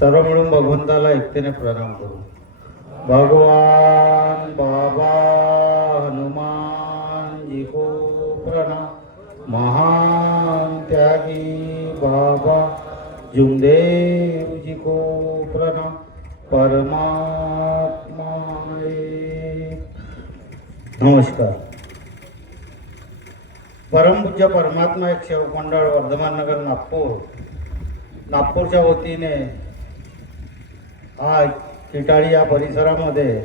सर्व मिळून भगवंताला एकतेने प्रणाम करू. भगवान बाबा हनुमान जी को प्रणाम. महान त्यागी बाबा जुमदेव जी को प्रणाम. परमात्मा एक. नमस्कार. परमपूज्य परमात्मा एक सेवक मंडळ वर्धमान नगर नागपूरच्या वतीने आज किटाळी या परिसरामध्ये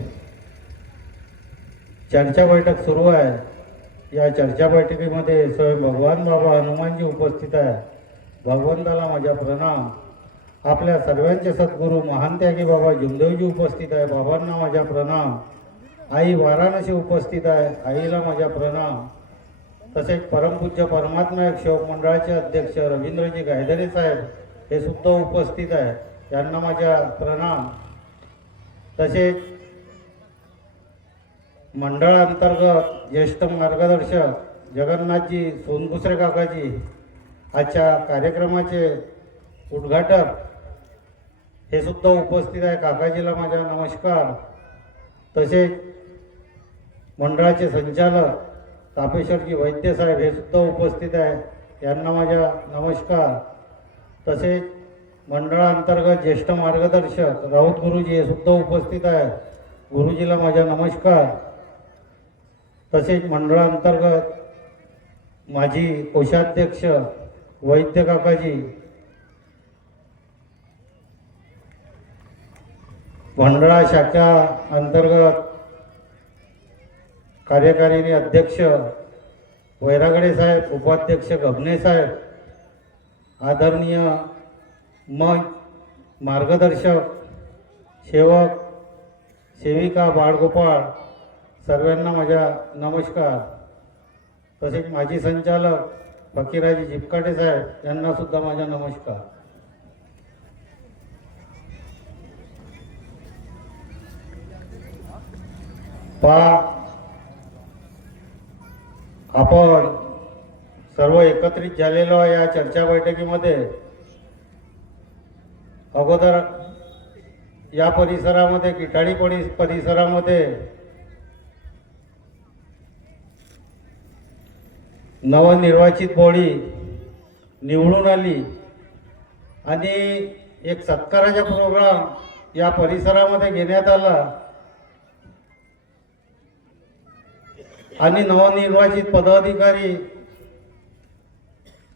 चर्चा बैठक सुरू आहे. या चर्चा बैठकीमध्ये स्वयं भगवान बाबा हनुमानजी उपस्थित आहे. भगवंताला माझा प्रणाम. आपल्या सर्वांचे सद्गुरू महान त्यागी बाबा जुमदेवजी उपस्थित आहे. बाबांना माझा प्रणाम. आई वाराणसी उपस्थित आहे. आईला माझा प्रणाम. तसेच परमपूज्य परमात्मा एक सेवक मंडळाचे अध्यक्ष रवींद्रजी गायधरे साहेब हे सुद्धा उपस्थित आहे. त्यांना माझा प्रणाम. तसेच मंडळांतर्गत ज्येष्ठ मार्गदर्शक जगन्नाथजी सोनकुसरे काकाजी आजच्या कार्यक्रमाचे उद्घाटक हे सुद्धा उपस्थित आहे. काकाजीला माझा नमस्कार. तसेच मंडळाचे संचालक तापेश्वरजी वैद्य साहेब हे सुद्धा उपस्थित आहे. यांना माझा नमस्कार. तसेच मंडळांतर्गत ज्येष्ठ मार्गदर्शक राऊत गुरुजी हे सुद्धा उपस्थित आहे. गुरुजीला माझा नमस्कार. तसेच मंडळांतर्गत माजी कोषाध्यक्ष वैद्य काकाजी, मंडळा शाखा अंतर्गत कार्यकारिणी अध्यक्ष वैरागडे साहेब, उपाध्यक्ष गबने साहेब, आदरणीय मार्गदर्शक सेवक सेविका बाळगोपाळ सर्वांना माझा नमस्कार. तसेच माजी संचालक फकीराजी जिपकाटे साहेब यांना सुद्धा माझा नमस्कार. आपण सर्व एकत्रित झालेलो या चर्चा बैठकीमध्ये अगोदर या परिसरामध्ये किटाळी परिसरामध्ये नवनिर्वाचित बॉडी निवडून आली आणि एक सत्काराचा प्रोग्राम या परिसरामध्ये घेण्यात आला आणि नवनिर्वाचित पदाधिकारी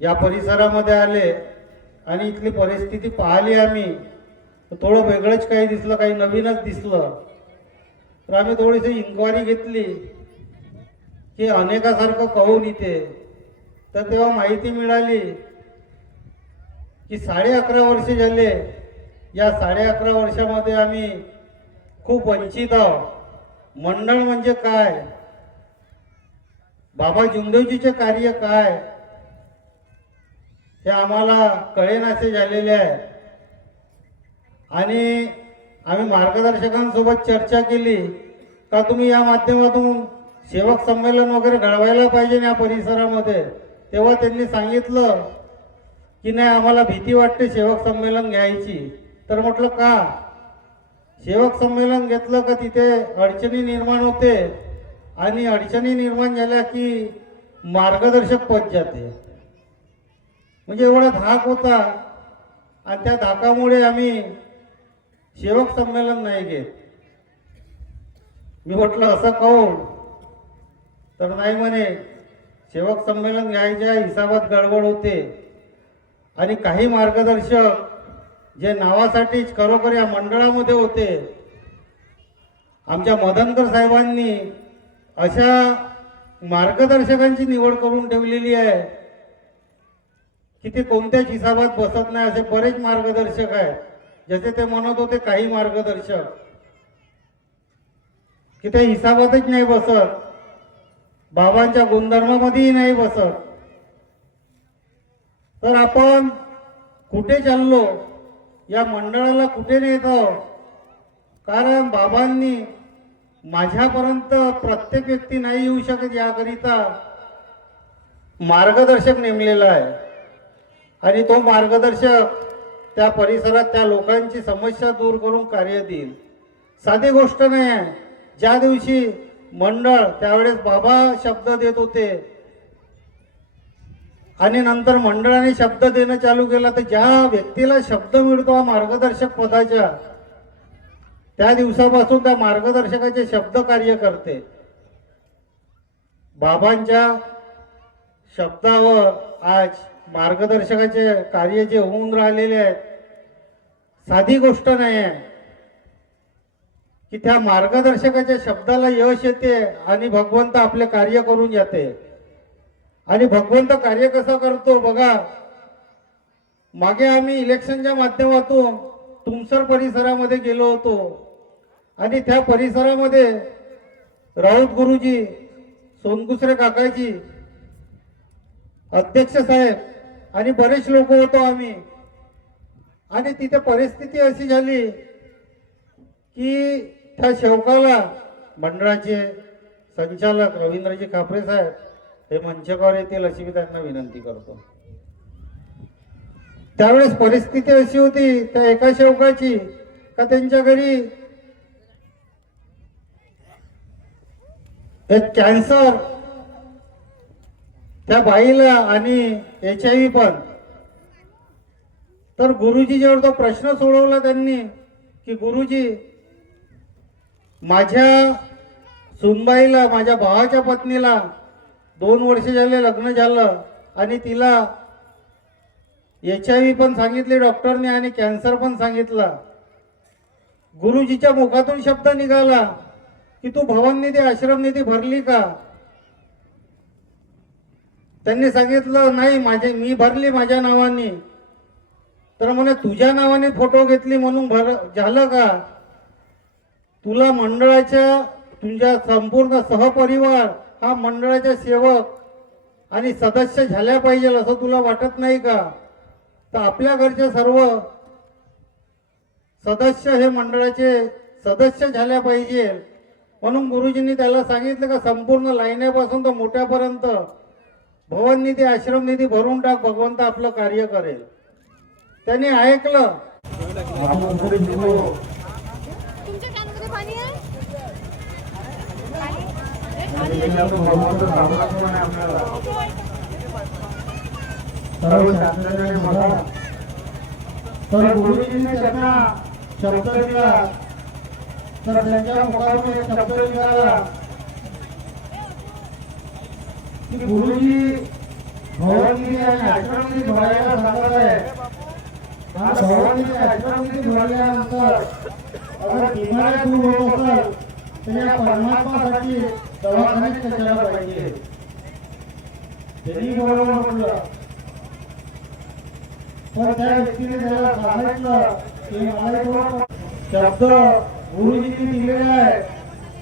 या परिसरामध्ये आले आणि इथली परिस्थिती पाहिली आम्ही. थोडं वेगळंच काही दिसलं, काही नवीनच दिसलं. तर आम्ही थोडीशी इन्क्वायरी घेतली की अनेकासारखं कहून इथे. तर तेव्हा माहिती मिळाली की 11.5 वर्ष झाले. या 11.5 वर्षामध्ये आम्ही खूप वंचित आहोत. मंडळ म्हणजे काय, बाबा जुमदेवजीचे कार्य काय हे आम्हाला कळेनासे झालेले आहे. आणि आम्ही मार्गदर्शकांसोबत चर्चा केली का तुम्ही या माध्यमातून सेवक संमेलन वगैरे घडवायला पाहिजे या परिसरामध्ये. तेव्हा त्यांनी सांगितलं की नाही, आम्हाला भीती वाटते सेवक संमेलन घ्यायची. तर म्हटलं का, सेवक संमेलन घेतलं का तिथे अडचणी निर्माण होते आणि अडचणी निर्माण झाल्या की मार्गदर्शक पद जाते. म्हणजे एवढा धाक होता आणि त्या धाकामुळे आम्ही सेवक संमेलन नाही घेत. मी म्हटलं असं कहून, तर नाही म्हणे सेवक संमेलन घ्यायच्या हिसाबात गडबड होते. आणि काही मार्गदर्शक जे नावासाठीच खरोखर या मंडळामध्ये होते, आमच्या मदनकर साहेबांनी अशा मार्गदर्शकांची निवड करून ठेवलेली आहे की ते कोणत्याच हिसाबात बसत नाही. असे बरेच मार्गदर्शक आहेत. जसे ते म्हणत होते काही मार्गदर्शक की ते हिसाबातच नाही बसत, बाबांच्या गुणधर्मामध्येही नाही बसत. तर आपण कुठे चाललो, या मंडळाला कुठे नेत आहोत. कारण बाबांनी माझ्यापर्यंत प्रत्येक व्यक्ती नाही येऊ शकत याकरिता मार्गदर्शक नेमलेला आहे. आणि तो मार्गदर्शक त्या परिसरात त्या लोकांची समस्या दूर करून कार्य देईल. साधी गोष्ट नाही आहे. ज्या दिवशी मंडळ त्यावेळेस बाबा शब्द देत होते आणि नंतर मंडळाने शब्द देणं चालू केला, तर ज्या व्यक्तीला शब्द मिळतो हा मार्गदर्शक पदाच्या, त्या दिवसापासून त्या मार्गदर्शकाचे शब्द कार्य करते. बाबांच्या शब्दावर आज मार्गदर्शकाचे कार्य जे होऊन राहिलेले आहेत, साधी गोष्ट नाही आहे की त्या मार्गदर्शकाच्या शब्दाला यश येते आणि भगवंत आपले कार्य करून जाते. आणि भगवंत कार्य कसं करतो बघा. मागे आम्ही इलेक्शनच्या माध्यमातून तुमसर परिसरामध्ये गेलो होतो आणि त्या परिसरामध्ये राऊत गुरुजी, सोनकुसरे काकाजी, अध्यक्ष साहेब आणि बरेच लोक होतो आम्ही. आणि तिथे परिस्थिती अशी झाली की त्या सेवकाला मंडळाचे संचालक रवींद्रजी खापरे साहेब हे मंचकावर येतील अशी मी त्यांना विनंती करतो. त्यावेळेस परिस्थिती अशी होती त्या एका सेवकाची का त्यांच्या घरी एक कॅन्सर, त्या बाईला आणि HIV पण. तर गुरुजी जेव्हा तो प्रश्न सोडवला त्यांनी की गुरुजी, माझ्या सुनबाईला, माझ्या भावाच्या पत्नीला 2 वर्ष झाले लग्न झालं आणि तिला HIV पण सांगितले डॉक्टरने आणि कॅन्सर पण सांगितला. गुरुजीच्या मुखातून शब्द निघाला की तू भवन निधी, आश्रम निधी भरली का? त्यांनी सांगितलं नाही, मी भरली माझ्या नावाने. तर म्हणे तुझ्या नावाने फोटो घेतली म्हणून झालं का? तुला मंडळाच्या, तुझ्या संपूर्ण सहपरिवार हा मंडळाच्या सेवक आणि सदस्य झाल्या पाहिजे असं तुला वाटत नाही का? तर आपल्या घरचे सर्व सदस्य हे मंडळाचे सदस्य झाल्या पाहिजे म्हणून गुरुजींनी त्याला सांगितलं का संपूर्ण लाईनेपासून तर मोठ्यापर्यंत भवन निधी, आश्रम निधी भरून टाक, भगवंत आपलं कार्य करेल. त्याने ऐकलं. तर गुरुजींनी त्यांना शब्द दिला, तर त्यांच्या मुखातून एक शब्द निघाला की गुरुजी भवनगिरी आणि आश्रमगिरी भरायला सांगत आहे. भवनगिरी आश्रमगिरी भरल्यानंतर अगर बिमाऱ्या दूर होत असेल तर या परमात्मासाठी दवाखान्यात कशाला पाहिजे? त्यांनी बरोबर म्हटलं. पण त्या व्यक्तीने त्याला सांगितलं की मला तो शब्द गुरुजींनी दिलेला आहे,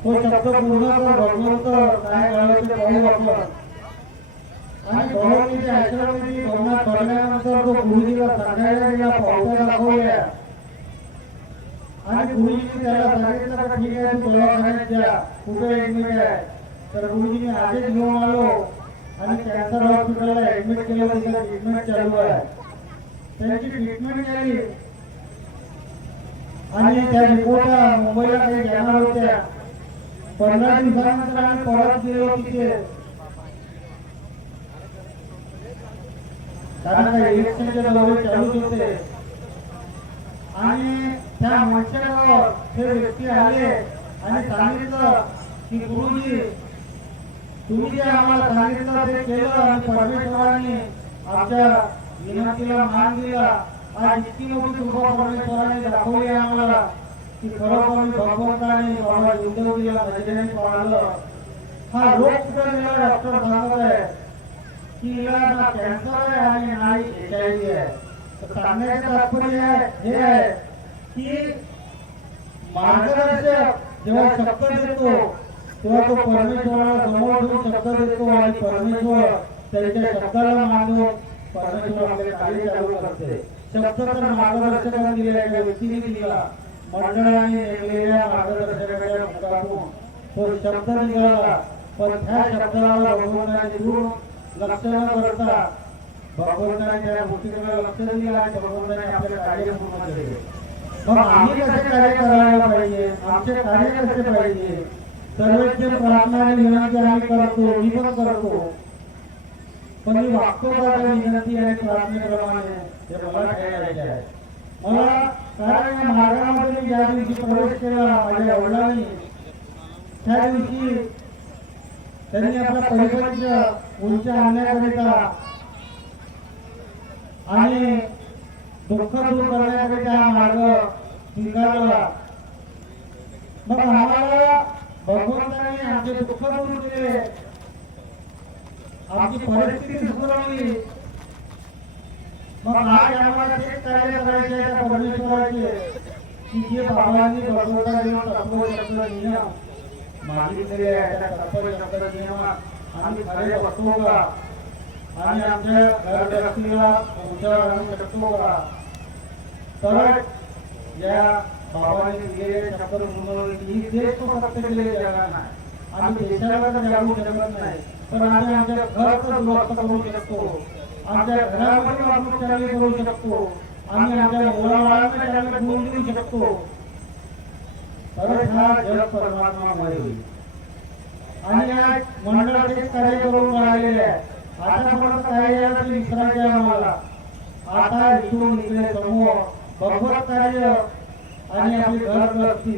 तो शब्द पूर्ण कर, भगवंत काय करायचं पाहू आपण. आणि भवनगिरी आश्रमगिरी भवनात भरल्यानंतर तो गुरुजीला सांगायला गेला, पावत्या दाखवल्या आणि गुरुजींनी त्याला सांगितलं का ठीक आहे तू दवाखान्यात जा, कुठे ऍडमिट आहे? तर गुरुजींनी आदेश घेऊन आलो आणि कॅन्सर हॉस्पिटलला ऍडमिट केलं. तिथं ट्रीटमेंट चालू आहे. त्यांची ट्रीटमेंट झाली आणि त्या रिपोर्टा मुंबईला काही जाणार होत्या. 15 दिवसानंतर आम्ही परत गेलो तिथे, कारण इलेक्शनचे दौरे चालूच होते. आणि त्या मंचावर हे व्यक्ती आले आणि सांगितलं की गुरुजी तुम्ही जे आम्हाला सांगितलं ते केलं आणि परमेश्वरांनी आमच्या विनंतीला मान दिला. आज इतकी मोठी कृपा परमेश्वराने दाखवली आम्हाला की खरोखर भगवंताने बाबा जिंदगीला नजरेने पाहिलं. हा रोग कुठे गेला? डॉक्टर सांगत आहे की हिला ना कॅन्सर आहे आणि नाही HIV आहे. सांगण्याचे तात्पर्य हे आहे की मार्गदर्शक जेव्हा शब्द देतो तेव्हा तो परमेश्वराला समोर ठेवून शब्द देतो आणि परमेश्वर त्यांच्या शब्दाला मानून परमेश्वर आपले कार्य चालू करते. शब्द तर मार्गदर्शकाने दिला, एका व्यक्तीने दिला, मंडळाने नेमलेल्या मार्गदर्शकाच्या मुखातून तो शब्द निघाला. पण त्या शब्दाला भगवंताने दूर लक्ष न करता भगवंताने त्या गोष्टीकडे लक्ष दिलं आणि भगवंताने आपले कार्य पूर्ण केले. मग आम्ही कसे कार्य करायला पाहिजे, आमचे कार्य कसे पाहिजे, सर्वज्ञ प्रार्थना आणि विनंती आम्ही करतो, मी पण करतो. पण मी वागतो का त्या विनंती आणि प्रार्थनेप्रमाणे हे मला ठरवायचे आहे. मला कारण या मार्गामध्ये मी ज्या दिवशी प्रवेश केला माझ्या वडिलांनी, त्या दिवशी त्यांनी आपल्या परिसराच्या उंच आणण्याकरिता आणि दुःख दूर करण्याकरिता हा मार्ग स्वीकारला. मग आम्हाला भगवंताने आमचे दुःख दूर केले, आमची परिस्थिती सुधारली. मग आज आम्हाला तेच कार्य करायचे आहे त्या परमेश्वराचे की जे बाबांनी भगवंताने तत्व शब्द नियम मागितलेले आहे, त्या तत्व शब्द नियमात आम्ही खरे बसतो का आणि आमच्या घरगृहस्थीला उंचावर आणू शकतो का, तर या बाबांनी दिलेले शब्द ही देश तो फक्त केले जगात नाही. आम्ही देशाला तर जागू शकत नाही, पण आम्ही आमच्या घराचं दुरुस्त करू शकतो, आमच्या घरामध्ये आपण चांगले करू शकतो, आम्ही आमच्या मुलाबाळांना चांगले गुण देऊ शकतो. तरच हा जग परमात्मामध्ये होईल. आणि या मंडळाचे कार्य करून राहिलेले आहे. आतापर्यंत काही याला विसरायचे आहे आम्हाला. आता इथून इकडे समूह भगवत कार्य आणि आपली घरगृहस्थी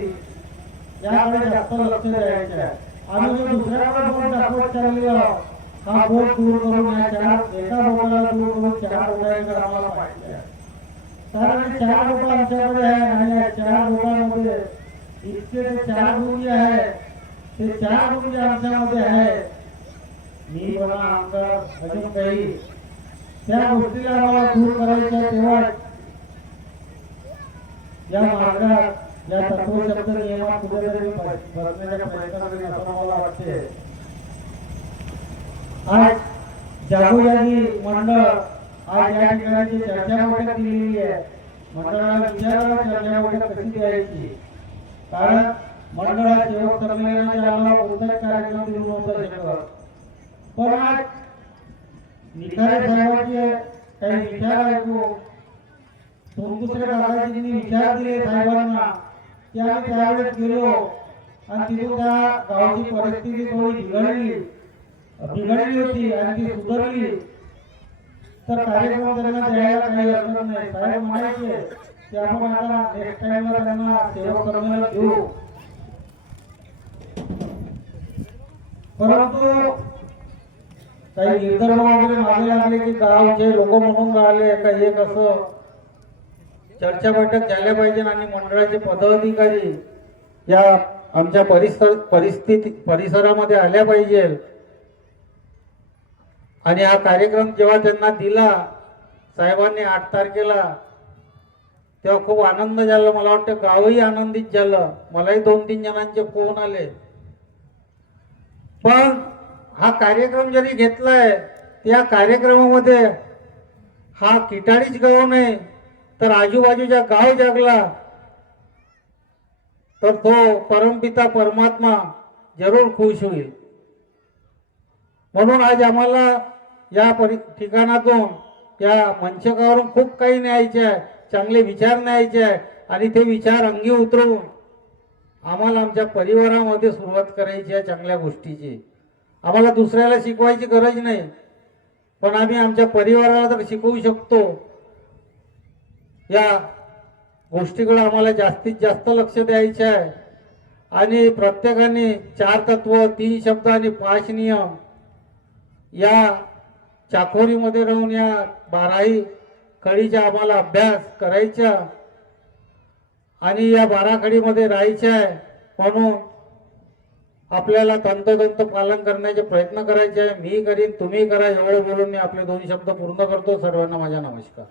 याकडे जास्त लक्ष द्यायचे आहे. आम्ही जो दुसऱ्याकडे बोट दाखवत चाललेलो हा बोट दूर करून एका बोटाला दूर करून 4 बोटांकडे आम्हाला पाहिजे. कारण 4 बोट आमच्याकडे आहे आणि या 4 बोटांमध्ये इतके ते 4 गुण जे आहे ते 4 गुण जे आमच्यामध्ये आहे, मी बना आमदार अजून काही त्या गोष्टीला आम्हाला दूर करायच्या, तेव्हा या मार्गात या तत्वशब्द नियमात कुठेतरी बसण्याच्या प्रयत्न करेल असं मला वाटते. आज जागोजागी मंडळ आज या ठिकाणी चर्चा बैठक दिलेली आहे. मंडळाला विचारायला चर्चा बैठक कशी द्यायची, कारण मंडळात सेवक संमेलनाच्या अलावा कोणताच कार्यक्रम दिला नव्हता शकत. पण आज निखारे साहेबांचे काही विचार ऐकू सोनकुसरे दादाजींनी विचार दिले साहेबांना, ते आम्ही त्यावेळेस गेलो आणि तिथून त्या गावाची परिस्थिती थोडी बिघडली होती आणि ती सुधारली. तर कार्यक्रम त्यांना द्यायला काही हरकत नाही. साहेब म्हणायचे की आपण आता नेक्स्ट टाइमला त्यांना सेवक संमेलन देऊ. परंतु काही निर्धार वगैरे मागे लागले की गावचे लोक म्हणून राहिले का एक असं चर्चा बैठक झाल्या पाहिजे आणि मंडळाचे पदाधिकारी या आमच्या परिसरामध्ये आल्या पाहिजे. आणि हा कार्यक्रम जेव्हा त्यांना दिला साहेबांनी 8 तारखेला, तेव्हा खूप आनंद झाला. मला वाटतं गावही आनंदित झालं. मलाही 2-3 जणांचे फोन आले. पण हा कार्यक्रम जरी घेतलाय त्या कार्यक्रमामध्ये हा किटाळीच गाव नाही तर आजूबाजूचा गाव जागला तर तो परमपिता परमात्मा जरूर खुश होईल. म्हणून आज आम्हाला या ठिकाणातून या मंचकावरून खूप काही न्यायचे आहे, चांगले विचार न्यायचे आहे आणि ते विचार अंगी उतरवून आम्हाला आमच्या परिवारामध्ये सुरुवात करायची आहे चांगल्या गोष्टीची. आम्हाला दुसऱ्याला शिकवायची गरज नाही, पण आम्ही आमच्या परिवाराला तर शिकवू शकतो. या गोष्टीकडे आम्हाला जास्तीत जास्त लक्ष द्यायचे आहे आणि प्रत्येकाने 4 तत्व 3 शब्द आणि 5 नियम या चाकोरीमध्ये राहून या 12ही कळीचा आम्हाला अभ्यास करायचा आणि या 12 कळीमध्ये राहायचे आहे. म्हणून आपल्याला तंतोतंत पालन करण्याचे प्रयत्न करायचे आहे. मी करीन, तुम्ही करा, एवढं बोलून मी आपले 2 शब्द पूर्ण करतो. सर्वांना माझा नमस्कार.